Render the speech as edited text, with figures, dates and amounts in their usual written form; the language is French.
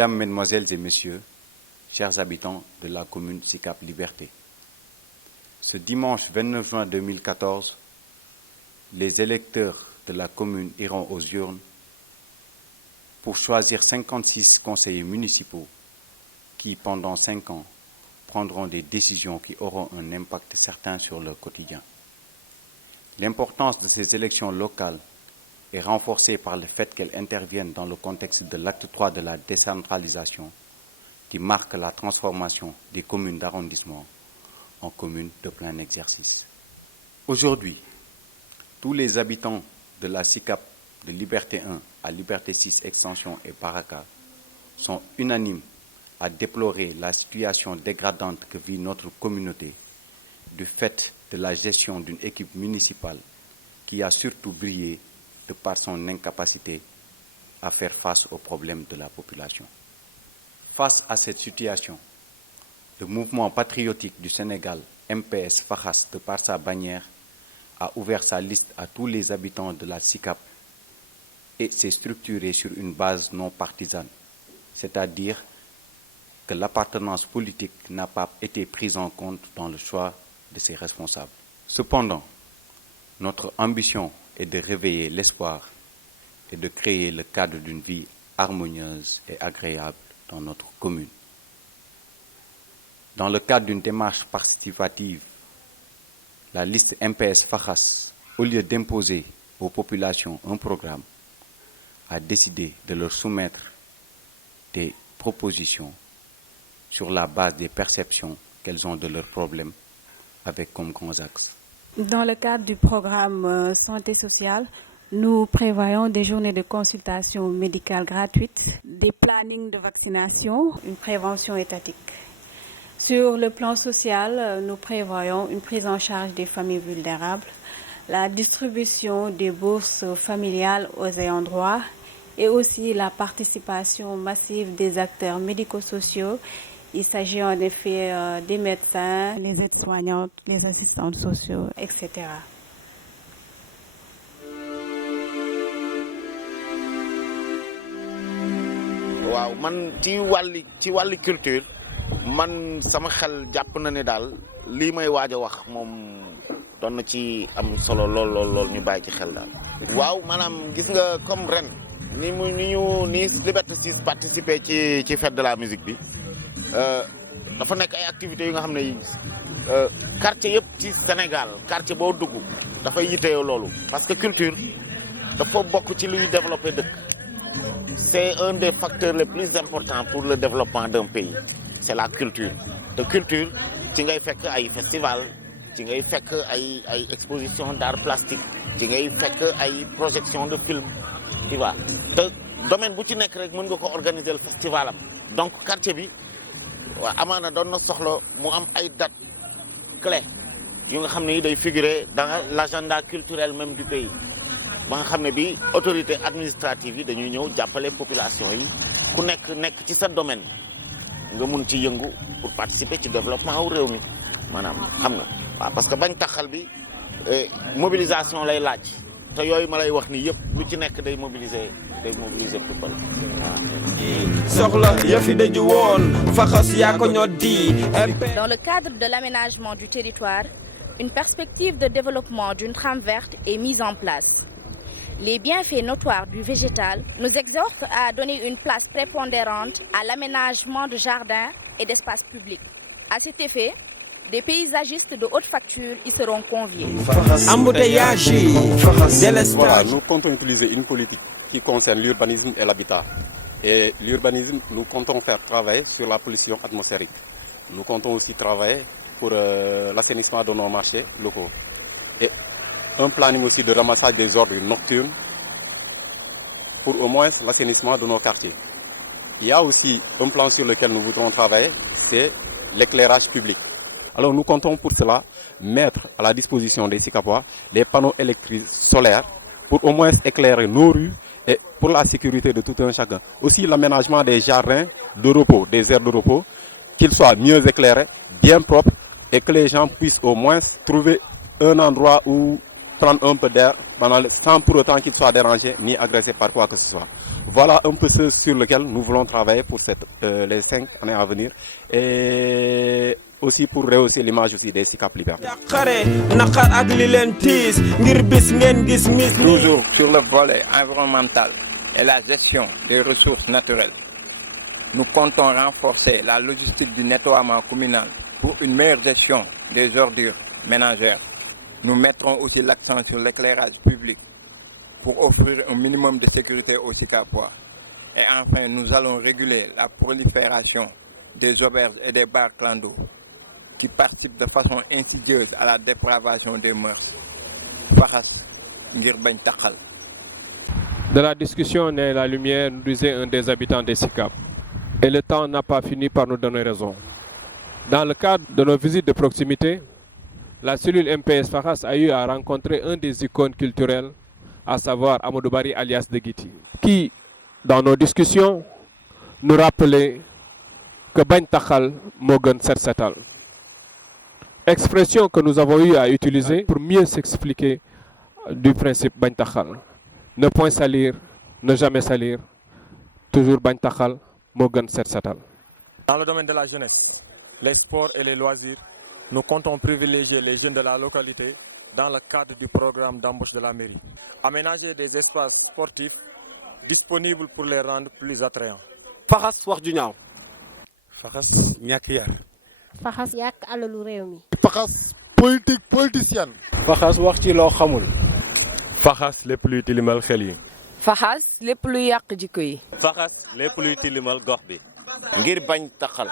Mesdames, Mesdemoiselles et Messieurs, chers habitants de la commune Sicap Liberté, ce dimanche 29 juin 2014, les électeurs de la commune iront aux urnes pour choisir 56 conseillers municipaux qui, pendant 5 ans, prendront des décisions qui auront un impact certain sur leur quotidien. L'importance de ces élections locales est renforcée par le fait qu'elles interviennent dans le contexte de l'acte 3 de la décentralisation qui marque la transformation des communes d'arrondissement en communes de plein exercice. Aujourd'hui, tous les habitants de la SICAP de Liberté 1 à Liberté 6 Extension et Paraka sont unanimes à déplorer la situation dégradante que vit notre communauté du fait de la gestion d'une équipe municipale qui a surtout brillé de par son incapacité à faire face aux problèmes de la population. Face à cette situation, le mouvement patriotique du Sénégal, MPS Fahas, de par sa bannière, a ouvert sa liste à tous les habitants de la SICAP et s'est structuré sur une base non partisane, c'est-à-dire que l'appartenance politique n'a pas été prise en compte dans le choix de ses responsables. Cependant, notre ambition est de réveiller l'espoir et de créer le cadre d'une vie harmonieuse et agréable dans notre commune. Dans le cadre d'une démarche participative, la liste MPS Fahas, au lieu d'imposer aux populations un programme, a décidé de leur soumettre des propositions sur la base des perceptions qu'elles ont de leurs problèmes avec comme grands axes. Dans le cadre du programme santé sociale, nous prévoyons des journées de consultation médicale gratuites, des plannings de vaccination, une prévention étatique. Sur le plan social, nous prévoyons une prise en charge des familles vulnérables, la distribution des bourses familiales aux ayants droit et aussi la participation massive des acteurs médico-sociaux. Il s'agit en effet des médecins, les aides-soignantes, les assistantes sociaux, etc. waaw man ci wàlli culture man sama xel jàpp na ne daal lii may waaj a wax moom doon na ci am solo lool ñu bàyyi ci xel daal. waaw maanaam gis nga comme ren ni Liberté 6 participer ci fête de la musique bi. dafa nekk ay activités yu nga xam ne quartier yëpp ci Sénégal quartier boo dugg dafay yitewoo loolu parce que culture dafa bokk ci luy développer dëkk. C'est un des facteurs les plus importants pour le développement d'un pays. C'est la culture. De culture, ci ngay fekk ay festival, ci ngay fekk ay exposition d'art plastique, ci ngay fekk ay projection de film, tu vois. Te domaine bu ci nekk rek mën nga ko organiser le festival am. Donc quartier bi waa amaana doon na soxla mu am ay date clé yu nga xam ne yi day figurer dans l'agenda culturel même du pays. ba nga xam ne bi autorité administrative yi dañuy ñëw jàppale population yi ku nekk ci sa domaine nga mun ci yëngu pour participer ci développement wu réew mi maanaam xam nga waaw parce que bañ taxal bi mobilisation lay laaj te yooyu ma lay wax ni yëpp lu ci nekk day mobiliser people soxla yëfi daju woon faxas yaa ko ñoo di. Dans le cadre de l'aménagement du territoire, une perspective de développement d'une trame verte est mise en place. Les bienfaits notoires du végétal nous exhortent à donner une place prépondérante à l'aménagement de jardins et d'espaces publics. À cet effet, des paysagistes de haute facture y seront conviés. Embouteillage, délestage. Voilà, nous comptons utiliser une politique qui concerne l'urbanisme et l'habitat. Et l'urbanisme, nous comptons faire travailler sur la pollution atmosphérique. Nous comptons aussi travailler pour l'assainissement de nos marchés locaux. Et un planning aussi de ramassage des ordures nocturnes pour au moins l'assainissement de nos quartiers. Il y a aussi un plan sur lequel nous voudrons travailler, c'est l'éclairage public. Alors nous comptons pour cela mettre à la disposition des Sicapois les panneaux électriques solaires pour au moins éclairer nos rues et pour la sécurité de tout un chacun. Aussi l'aménagement des jardins de repos, des aires de repos, qu'ils soient mieux éclairés, bien propres et que les gens puissent au moins trouver un endroit où prendre un peu d'air sans pour autant qu'il soit dérangé ni agressé par quoi que ce soit. Voilà un peu ce sur lequel nous voulons travailler pour les 5 années à venir et aussi pour rehausser l'image aussi des SICAP Liberté. Toujours sur le volet environnemental et la gestion des ressources naturelles, nous comptons renforcer la logistique du nettoiement communal pour une meilleure gestion des ordures ménagères. Nous mettrons aussi l'accent sur l'éclairage public pour offrir un minimum de sécurité aux SICAPois. Et enfin, nous allons réguler la prolifération des auberges et des bars clandos qui participent de façon insidieuse à la dépravation des mœurs. De la discussion naît la lumière, nous disait un des habitants des SICAP. Et le temps n'a pas fini par nous donner raison. Dans le cadre de nos visites de proximité, la cellule MPS Fakhas a eu à rencontrer un des icônes culturelles, à savoir Amadou Bari alias Deguiti, qui, dans nos discussions, nous rappelait que Bagn Takhal Mogun Set Setal. Expression que nous avons eu à utiliser pour mieux s'expliquer du principe Bagn Takhal. Ne point salir, ne jamais salir, toujours Bagn Takhal Mogun Set Setal. Dans le domaine de la jeunesse, les sports et les loisirs, nous comptons privilégier les jeunes de la localité dans le cadre du programme d'embauche de la mairie. Aménager des espaces sportifs disponibles pour les rendre plus attrayants. Fakhas wax ju ñaaw. Fakhas ñàkk yar. Fakhas yàq alalu réew mi. Fakhas politique politicienne. Fakhas wax ci loo xamul. Fakhas lépp luy tilimal xel yi. Fakhas lépp luy yàq jikko yi. Fakhas lépp luy tilimal gox bi. ngir Bagn Takhal.